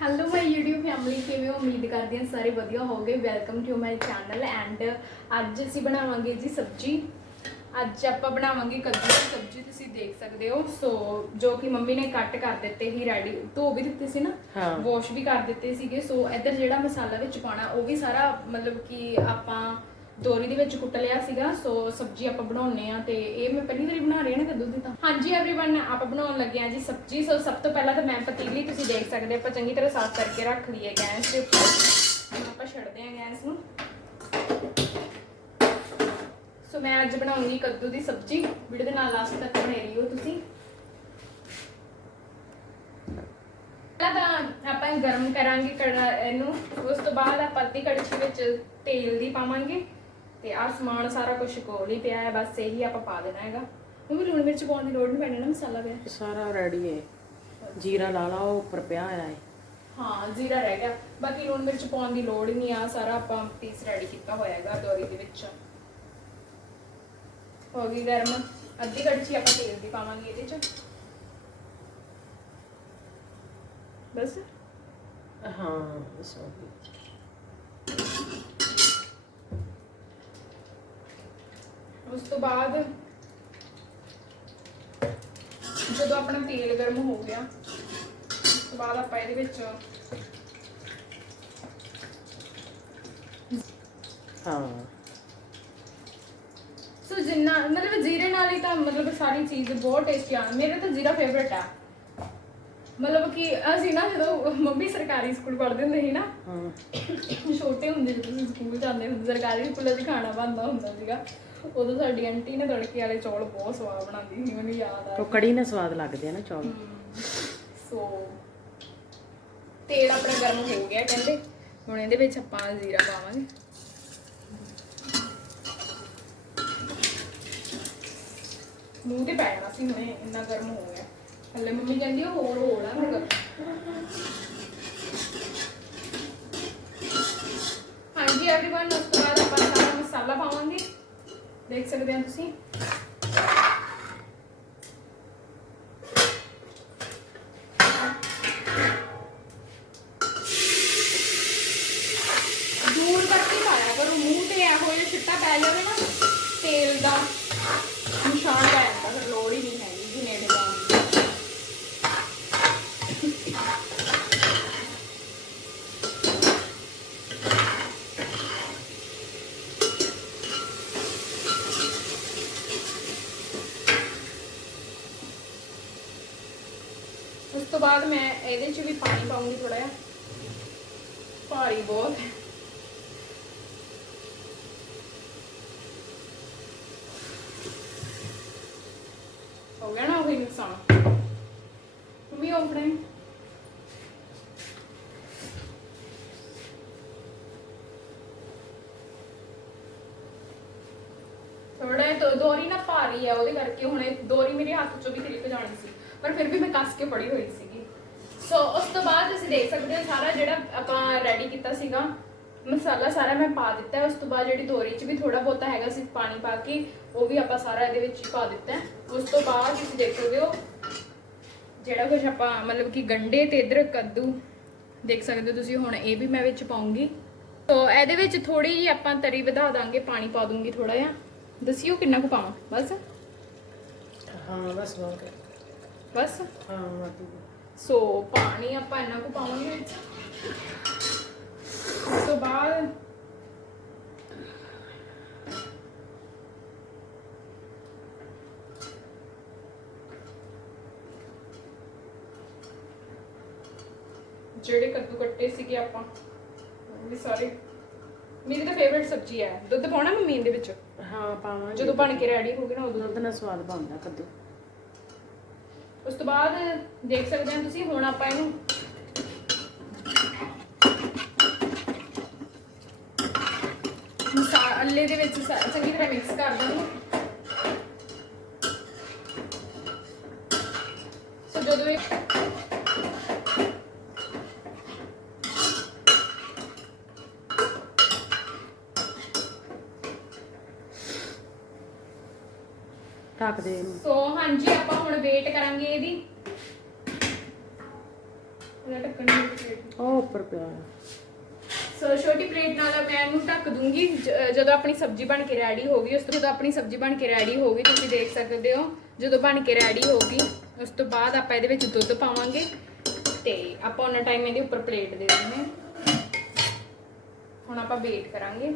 Hello ਮਾਈ YouTube family ਕਿਵੇਂ ਹੋ? ਉਮੀਦ ਕਰਦੀ ਹਾਂ ਸਾਰੇ ਵਧੀਆ ਹੋਵੋਗੇ। Welcome to my channel and ਅੱਜ ਅਸੀਂ ਬਣਾਵਾਂਗੇ ਜੀ ਸਬਜੀ। ਅੱਜ ਆਪਾਂ ਬਣਾਵਾਂਗੇ ਕੱਦੂ ਦੀ ਸਬਜੀ ਤੁਸੀਂ ਦੇਖ ਸਕਦੇ ਹੋ। ਸੋ ਜੋ ਕਿ ਮੰਮੀ ਨੇ ਕੱਟ ਕਰ ਦਿੱਤੇ ਹੀ ਰੈਡੀ ਧੋ ਵੀ ਦਿੱਤੇ ਸੀ ਨਾ। ਵਾਸ਼ ਵੀ ਕਰ ਦਿੱਤੇ ਸੀਗੇ। ਸੋ ਇੱਧਰ ਜਿਹੜਾ ਮਸਾਲਾ ਵਿੱਚ ਪਾਣਾ ਉਹ ਵੀ ਸਾਰਾ ਮਤਲਬ ਕਿ ਆਪਾਂ ਦੋਰੀ ਦੇ ਵਿੱਚ ਕੁੱਟ ਲਿਆ ਸੀਗਾ ਸੋ ਸਬਜੀ ਆਪਾਂ ਬਣਾਉਣੇ ਆ ਤੇ ਇਹ ਮੈਂ ਪਹਿਲੀ ਵਾਰੀ ਬਣਾ ਰਹੀ ਹਾਂ ਨਾ ਕੱਦੂ ਦੀ ਤਾਂ ਹਾਂਜੀ एवरीवन ਆਪਾਂ ਬਣਾਉਣ ਲੱਗੇ ਆ ਜੀ ਸਬਜੀ ਸੋ ਸਭ ਤੋਂ ਪਹਿਲਾਂ ਤਾਂ ਮੈਂ ਪਤੀਲੀ ਤੁਸੀਂ ਦੇਖ ਸਕਦੇ ਹੋ, ਆਪਾਂ ਚੰਗੀ ਤਰ੍ਹਾਂ ਸਾਫ਼ ਕਰਕੇ ਰੱਖ ਲਈ ਹੈ ਗੈਸ ਦੇ ਉੱਪਰ ਹੁਣ ਆਪਾਂ ਛੱਡਦੇ ਆ ਗੈਸ ਨੂੰ ਸੋ ਮੈਂ ਅੱਜ ਬਣਾਉਂਗੀ ਕੱਦੂ ਦੀ ਸਬਜੀ ਵੀਡੀਓ ਦੇ ਨਾਲ ਲਾਸਟ ਤੱਕ ਬਣੇ ਰਹੀਓ ਤੁਸੀਂ ਪਹਿਲਾਂ ਤਾਂ ਆਪਾਂ ਇਹਨੂੰ ਗਰਮ ਕਰਾਂਗੇ ਕੜਾ ਇਹਨੂੰ ਉਸ ਤੋਂ ਬਾਅਦ ਆਪਾਂ ਅੱਧੀ ਕੜਛੀ ਵਿੱਚ ਤੇਲ ਦੀ ਪਾਵਾਂਗੇ ਤੇ ਆਹ ਸਮਾਨ ਸਾਰਾ ਕੁਝ ਕੋਲ ਹੀ ਪਿਆ ਹੈ ਬਸ ਇਹੀ ਆਪਾਂ ਪਾ ਦੇਣਾ ਹੈਗਾ। ਮੰਮੀ ਲੂਣ ਮਿਰਚ ਪਾਉਣ ਦੀ ਲੋੜ ਨਹੀਂ ਪੈਣੀ ਨਾ ਮਸਾਲਾ ਪਿਆ। ਸਾਰਾ ਰੈਡੀ ਹੈ। ਜੀਰਾ ਲਾ ਲਾ ਉਹ ਉੱਪਰ ਪਿਆ ਹੋਇਆ ਹੈ। ਹਾਂ ਜ਼ੀਰਾ ਰਹਿ ਗਿਆ। ਬਾਕੀ ਲੂਣ ਮਿਰਚ ਪਾਉਣ ਦੀ ਲੋੜ ਹੀ ਨਹੀਂ ਆ ਸਾਰਾ ਆਪਾਂ ਪੀਸ ਰੈਡੀ ਕੀਤਾ ਹੋਇਆ ਹੈਗਾ ਦੋਰੀ ਦੇ ਵਿੱਚ। ਹੋ ਗਈ ਗਰਮ। ਅੱਧੀ ਕੜਛੀ ਆਪਾਂ ਤੇਲ ਦੀ ਪਾਵਾਂਗੇ ਇਹਦੇ ਚ। ਬਸ। ਹਾਂ ਬਸ ਹੋ ਗਈ। ਉਸ ਤੋਂ ਬਾਅਦ ਜਦੋਂ ਆਪਣਾ ਤੇਲ ਗਰਮ ਹੋ ਗਿਆ ਉਸ ਤੋਂ ਬਾਅਦ ਆਪਾਂ ਇਹਦੇ ਵਿੱਚ ਹਾਂ। ਸੋ ਜਿੰਨਾ ਮਤਲਬ ਜ਼ੀਰੇ ਨਾਲ ਹੀ ਤਾਂ ਮਤਲਬ ਸਾਰੀ ਚੀਜ਼ ਬਹੁਤ ਟੇਸਟੀ ਆ। ਮੇਰੇ ਤਾਂ ਜ਼ੀਰਾ ਫੇਵਰਟ ਆ। ਮਤਲਬ ਕਿ ਅਸੀਂ ਨਾ ਜਦੋਂ ਮੰਮੀ ਸਰਕਾਰੀ ਸਕੂਲ ਪੜ੍ਹਦੇ ਹੁੰਦੇ ਸੀ ਨਾ ਹਾਂ। ਛੋਟੇ ਹੁੰਦੇ ਜਦੋਂ ਸਕੂਲ ਜਾਂਦੇ ਹੁੰਦੇ ਸਰਕਾਰੀ ਸਕੂਲਾਂ 'ਚ ਖਾਣਾ ਬਣਦਾ ਹੁੰਦਾ ਸੀਗਾ। ਉਦੋਂ ਸਾਡੀ ਆਂਟੀ ਨੇ ਤੜਕੇ ਵਾਲੇ ਚੌਲ ਬਹੁਤ ਸਵਾਦ ਬਣਾਉਂਦੀ ਸੀ ਮੈਨੂੰ ਯਾਦ ਆ ਉਹ ਕੜੀ ਨਾਲ ਸਵਾਦ ਲੱਗਦੇ ਆ ਨਾ ਚੌਲ ਸੋ ਤੇਲ ਆਪਣਾ ਗਰਮ ਹੋ ਗਿਆ ਕਹਿੰਦੇ ਹੁਣ ਇਹਦੇ ਵਿੱਚ ਆਪਾਂ ਜ਼ੀਰਾ ਪਾਵਾਂਗੇ ਮੂੰਹ ਤੇ ਪੈ ਜਾਣਾ ਸੀ ਹੁਣੇ ਇੰਨਾ ਗਰਮ ਹੋ ਗਿਆ ਹਲੇ ਮੰਮੀ ਕਹਿੰਦੀ ਉਹ ਹੋਰ ਹੋਣਾ ਨਾ ਗਰਮ ਹਾਂਜੀ एवरीवन ਦੇਖ ਸਕਦੇ ਹੋ ਤੁਸੀਂ ਦੂਰ ਕਰਕੇ ਪਾਇਆ ਕਰੋ ਮੂੰਹ ਤੇ ਇਹੋ ਜਿਹਾ ਛਿੱਟਾ ਪੈ ਜਾਵੇ ਨਾ ਤੇਲ ਦਾ ਨਿਸ਼ਾਨ ਪੈ ਜਾਂਦਾ ਫਿਰ ਲੋੜ ਹੀ ਨਹੀਂ ਹੈਗੀ ਜੀ ਨੇੜੇ ਜਾਣ ਦੀ ਉਸ ਤੋਂ ਬਾਅਦ ਮੈਂ ਇਹਦੇ 'ਚ ਵੀ ਪਾਣੀ ਪਾਉਂਗੀ ਥੋੜਾ ਜਿਹਾ। ਭਾਰੀ ਬਹੁਤ। ਹੈ ਹੋ ਗਿਆ ਨਾ ਉਹੀ ਨੁਕਸਾਨ? ਮੰਮੀ ਉਹ ਫਰੈਂਡ ਥੋੜਾ ਜਿਹਾ ਦੋ- ਦੋਰੀ ਨਾ ਭਾਰੀ ਆ, ਉਹਦੇ ਕਰਕੇ ਹੁਣ ਇਹ ਦੋਰੀ ਮੇਰੇ ਹੱਥ ਚੋਂ ਵੀ ਖਿਲਕ ਜਾਣੀ ਸੀ। ਪਰ ਫਿਰ ਵੀ ਮੈਂ ਕੱਸ ਕੇ ਫੜੀ ਹੋਈ ਸੀਗੀ। ਸੋ ਉਸ ਤੋਂ ਬਾਅਦ ਤੁਸੀਂ ਦੇਖ ਸਕਦੇ ਹੋ ਸਾਰਾ ਜਿਹੜਾ ਆਪਾਂ ਰੈਡੀ ਕੀਤਾ ਸੀਗਾ, ਮਸਾਲਾ ਸਾਰਾ ਮੈਂ ਪਾ ਦਿੱਤਾ ਹੈ। ਉਸ ਤੋਂ ਬਾਅਦ ਜਿਹੜੀ ਦੋਰੀ 'ਚ ਵੀ ਥੋੜਾ ਬਹੁਤਾ ਹੈਗਾ ਸੀ ਪਾਣੀ ਪਾ ਕੇ, ਉਹ ਵੀ ਆਪਾਂ ਸਾਰਾ ਇਹਦੇ ਵਿੱਚ ਹੀ ਪਾ ਦਿੱਤਾ ਹੈ। ਉਸ ਤੋਂ ਬਾਅਦ ਤੁਸੀਂ ਦੇਖੋਗੇ ਉਹ ਜਿਹੜਾ ਕੁਝ ਆਪਾਂ ਮਤਲਬ ਕਿ ਗੰਡੇ ਤੇ ਇਧਰ ਕੱਦੂ ਦੇਖ ਸਕਦੇ ਹੋ ਤੁਸੀਂ, ਹੁਣ ਇਹ ਵੀ ਮੈਂ ਵਿੱਚ ਪਾਉਂਗੀ। ਸੋ ਇਹਦੇ ਵਿੱਚ ਥੋੜੀ ਜਿਹੀ ਆਪਾਂ ਤਰੀ ਵਧਾ ਦਾਂਗੇ, ਪਾਣੀ ਪਾ ਦੂੰਗੀ ਥੋੜਾ ਜਿਹਾ। ਦੱਸਿਓ ਕਿੰਨਾ ਕੁ ਪਾਵਾਂ, ਬਸ। ਹਾਂ, ਬਸ ਬਹੁਤ ਬਸ। ਹਾਂ ਵਾਧੂ। ਸੋ ਪਾਣੀ ਆਪਾਂ ਇੰਨਾ ਕੁ ਪਾਵਾਂਗੇ ਵਿੱਚ ਉਸ ਤੋਂ ਬਾਅਦ ਜਿਹੜੇ ਕੱਦੂ ਕੱਟੇ ਸੀਗੇ ਆਪਾਂ ਉਹ ਵੀ ਸਾਰੇ। ਮੇਰੀ ਤਾਂ ਫੇਵਰਿਟ ਸਬਜ਼ੀ ਹੈ। ਦੁੱਧ ਪਾਉਣਾ ਮੰਮੀ ਇਹਦੇ ਵਿੱਚ? ਹਾਂ ਪਾਵਾਂਗੇ। ਜਦੋਂ ਬਣ ਕੇ ਰੈਡੀ ਹੋ ਗਏ ਨਾ ਉਦੋਂ। ਦੁੱਧ ਨਾਲ ਸਵਾਦ ਬਣਦਾ ਕੱਦੂ। ਉਸ ਤੋਂ ਬਾਅਦ ਦੇਖ ਸਕਦੇ ਹੋ ਤੁਸੀਂ, ਹੁਣ ਆਪਾਂ ਇਹਨੂੰ ਮਸਾਲੇ ਦੇ ਵਿੱਚ ਚੰਗੀ ਤਰ੍ਹਾਂ ਮਿਕਸ ਕਰ ਦਾਂਗੇ ਸੋ ਜਦੋਂ ਇਹ ਢੱਕ ਦੇ ਇਹਨੂੰ। ਸੋ ਹਾਂਜੀ ਆਪਾਂ ਹੁਣ ਵੇਟ ਕਰਾਂਗੇ ਇਹਦੀ। ਢੱਕਣ ਦੀ ਉਹ ਉੱਪਰ ਪਿਆ ਆ। ਸੋ ਛੋਟੀ ਪਲੇਟ ਨਾਲ ਮੈਂ ਇਹਨੂੰ ਢੱਕ ਦੂੰਗੀ। ਜ- ਜਦੋਂ ਆਪਣੀ ਸਬਜ਼ੀ ਬਣ ਕੇ ਰੈਡੀ ਹੋ ਗਈ ਉਸ ਤੋਂ ਜਦੋਂ ਆਪਣੀ ਸਬਜ਼ੀ ਬਣ ਕੇ ਰੈਡੀ ਹੋ ਗਈ ਤੁਸੀਂ ਦੇਖ ਸਕਦੇ ਹੋ। ਜਦੋਂ ਬਣ ਕੇ ਰੈਡੀ ਹੋ ਗਈ ਉਸ ਤੋਂ ਬਾਅਦ ਆਪਾਂ ਇਹਦੇ ਵਿੱਚ ਦੁੱਧ ਪਾਵਾਂਗੇ। ਤੇ ਆਪਾਂ ਉਹਨਾਂ ਟਾਈਮ ਇਹਦੇ ਉੱਪਰ ਪਲੇਟ ਦੇ ਦਿੰਦੇ ਹਾਂ। ਹੁਣ ਆਪਾਂ ਵੇਟ ਕਰਾਂਗੇ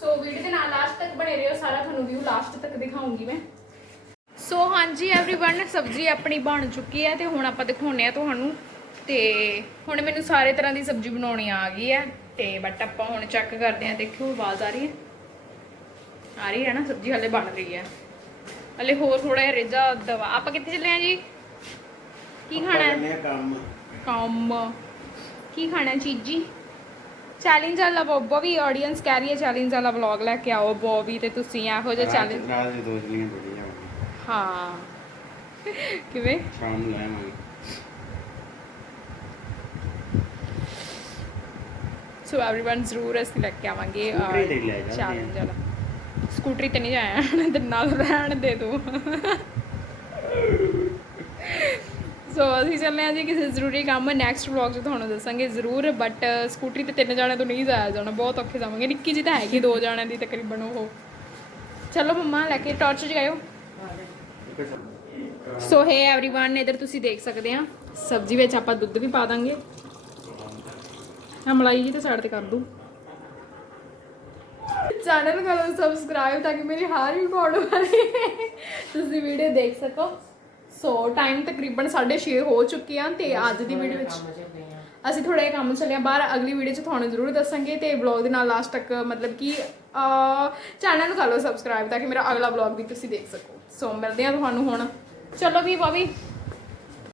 ਸੋ ਵੀਡੀਓ ਦੇ ਨਾਲ ਲਾਸਟ ਤੱਕ ਬਣੇ ਰਹੋ ਸਾਰਾ ਤੁਹਾਨੂੰ ਵਿਊ ਲਾਸਟ ਤੱਕ ਦਿਖਾਉਂਗੀ ਮੈਂ ਸੋ ਹਾਂਜੀ एवरीवन ਸਬਜ਼ੀ ਆਪਣੀ ਬਣ ਚੁੱਕੀ ਹੈ ਤੇ ਹੁਣ ਆਪਾਂ ਦਿਖਾਉਣੇ ਆ ਤੁਹਾਨੂੰ ਤੇ ਹੁਣ ਮੈਨੂੰ ਸਾਰੇ ਤਰ੍ਹਾਂ ਦੀ ਸਬਜ਼ੀ ਬਣਾਉਣੀ ਆ ਗਈ ਹੈ ਤੇ ਬਟ ਆਪਾਂ ਹੁਣ ਚੈੱਕ ਕਰਦੇ ਆ ਦੇਖਿਓ ਆਵਾਜ਼ ਆ ਰਹੀ ਹੈ ਆ ਰਹੀ ਹੈ ਨਾ ਸਬਜ਼ੀ ਹਲੇ ਬਣ ਰਹੀ ਹੈ ਹਲੇ ਹੋਰ ਥੋੜਾ ਜਿਹਾ ਰਿੱਝਾ ਦਵਾ ਆਪਾਂ ਕਿੱਥੇ ਚੱਲੇ ਆ ਜੀ ਕੀ ਖਾਣਾ ਹੈ ਕੰਮ ਕੰਮ ਕੀ ਖਾਣਾ ਚੀਜੀ ਚੈਲੰਜ ਵਾਲਾ ਬੋਬੋ ਵੀ ਆਡੀਅנס ਕਹਿ ਰਹੀ ਹੈ ਚੈਲੰਜ ਵਾਲਾ ਵਲੌਗ ਲੈ ਕੇ ਆਓ ਬੋਬੀ ਤੇ ਤੁਸੀਂ ਇਹੋ ਜਿਹਾ ਚੈਲੰਜ ਰਾਜ ਦੇ ਦੋ ਜਣੀਆਂ ਬੜੀਆਂ ਹਾਂ। ਕਿਵੇਂ? ਸ਼ਾਮ ਨੂੰ ਲੈ ਆਵਾਂਗੇ। ਸੋ एवरीवन ਜ਼ਰੂਰ ਅਸੀਂ ਲੈ ਕੇ ਆਵਾਂਗੇ ਚੈਲੰਜ ਵਾਲਾ। ਸਕੂਟਰੀ ਤੇ ਨਹੀਂ ਜਾਇਆ ਤੇ ਨਾਲ ਰਹਿਣ ਦੇ ਦੋ ਸੋ ਅਸੀਂ ਚੱਲੇ ਹਾਂ ਜੀ ਕਿਸੇ ਜ਼ਰੂਰੀ ਕੰਮ ਨੈਕਸਟ ਵਲੌਗ 'ਚ ਤੁਹਾਨੂੰ ਦੱਸਾਂਗੇ ਜ਼ਰੂਰ ਬਟ ਸਕੂਟਰੀ ਤੇ ਤਿੰਨ ਜਾਣਿਆਂ ਤੋਂ ਨਹੀਂ ਜਾਇਆ ਜਾਣਾ ਬਹੁਤ ਔਖੇ ਜਾਵਾਂਗੇ ਨਿੱਕੀ ਜੀ ਤਾਂ ਹੈਗੀ ਦੋ ਜਾਣਿਆਂ ਦੀ ਤਕਰੀਬਨ ਉਹ ਚਲੋ ਮੰਮਾ ਲੈ ਕੇ ਟਾਰਚ ਜਗਾਇਓ ਸੋ ਹੈ एवरीवन ਇਧਰ ਤੁਸੀਂ ਦੇਖ ਸਕਦੇ ਆ ਸਬਜ਼ੀ ਵਿੱਚ ਆਪਾਂ ਦੁੱਧ ਵੀ ਪਾ ਦਾਂਗੇ ਆ ਮਲਾਈ ਜੀ ਤੇ ਸਾਈਡ ਤੇ ਕਰ ਦੂੰ ਚੈਨਲ ਨੂੰ ਕਰੋ ਸਬਸਕ੍ਰਾਈਬ ਤਾਂ ਕਿ ਮੇਰੀ ਹਰ ਵੀ ਪਾਉਣ ਵਾਲੀ ਤੁਸੀਂ ਵੀਡੀਓ ਦੇਖ ਸਕੋ ਸੋ ਟਾਈਮ ਤਕਰੀਬਨ 6:30 ਹੋ ਚੁੱਕੇ ਆ ਤੇ ਅੱਜ ਦੀ ਵੀਡੀਓ ਵਿੱਚ ਅਸੀਂ ਥੋੜਾ ਜਿਹਾ ਕੰਮ ਚੱਲਿਆ ਬਾਹਰ ਅਗਲੀ ਵੀਡੀਓ 'ਚ ਤੁਹਾਨੂੰ ਜ਼ਰੂਰ ਦੱਸਾਂਗੇ ਤੇ ਵਲੌਗ ਦੇ ਨਾਲ ਲਾਸਟ ਤੱਕ ਮਤਲਬ ਕਿ ਚੈਨਲ ਨੂੰ ਕਰ ਲਓ ਸਬਸਕ੍ਰਾਈਬ ਤਾਂ ਕਿ ਮੇਰਾ ਅਗਲਾ ਵਲੌਗ ਵੀ ਤੁਸੀਂ ਦੇਖ ਸਕੋ। ਸੋ ਮਿਲਦੇ ਆ ਤੁਹਾਨੂੰ ਹੁਣ। ਚਲੋ ਵੀ ਬਾਬੀ